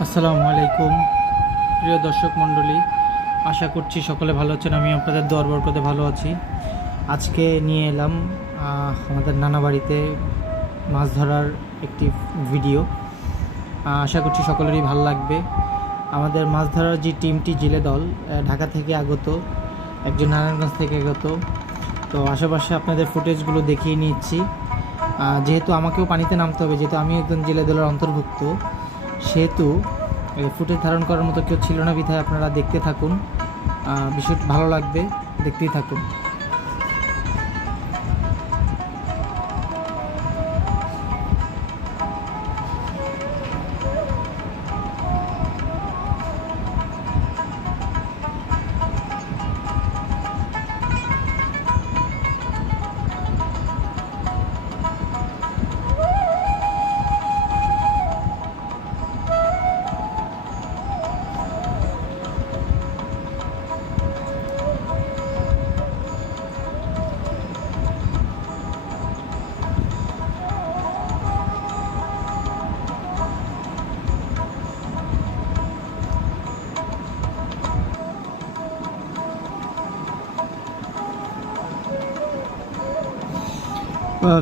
আসসালামু আলাইকুম প্রিয় দর্শক মণ্ডলী, আশা করছি সকলে ভালো আছেন। আমি আপনাদের দোয়ার বরকতে ভালো আছি। আজকে নিয়ে এলাম আমাদের নানা বাড়িতে মাছ ধরার একটি ভিডিও। আশা করছি সকলেরই ভালো লাগবে। আমাদের মাছ ধরার যে টিমটি জেলে দল ঢাকা থেকে আগত, একজন নারায়ণগঞ্জ থেকে আগত। তো আশেপাশে আপনাদের ফুটেজগুলো দেখিয়ে নিচ্ছি। যেহেতু আমাকেও পানিতে নামতে হবে, যেহেতু আমি একজন জেলে দলের অন্তর্ভুক্ত, সেহেতু ফুটেজ ধারণ করার মতো কেউ ছিল না। বিধায় আপনারা দেখতে থাকুন, বিষয়টি ভালো লাগবে, দেখতেই থাকুন।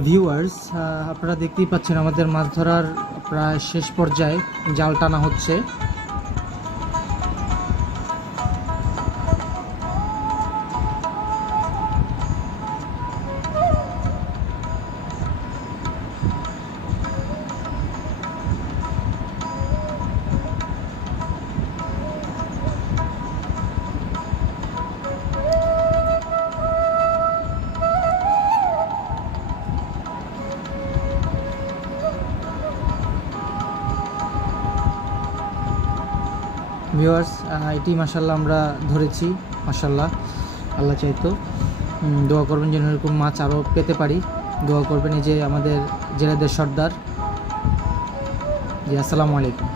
ভিউয়ার্স, আপনারা দেখতেই পাচ্ছেন আমাদের মাছ ধরার প্রায় শেষ পর্যায়ে জাল টানা হচ্ছে। ভিউয়ার্স, এটি মাশাল্লাহ আমরা ধরেছি। মাশাল্লাহ, আল্লাহ চাইতো দোয়া করবেন যেন এরকম মাছ আরও পেতে পারি। দোয়া করবেন। এই যে আমাদের জেলেদের সর্দার। জি, আসসালামু আলাইকুম।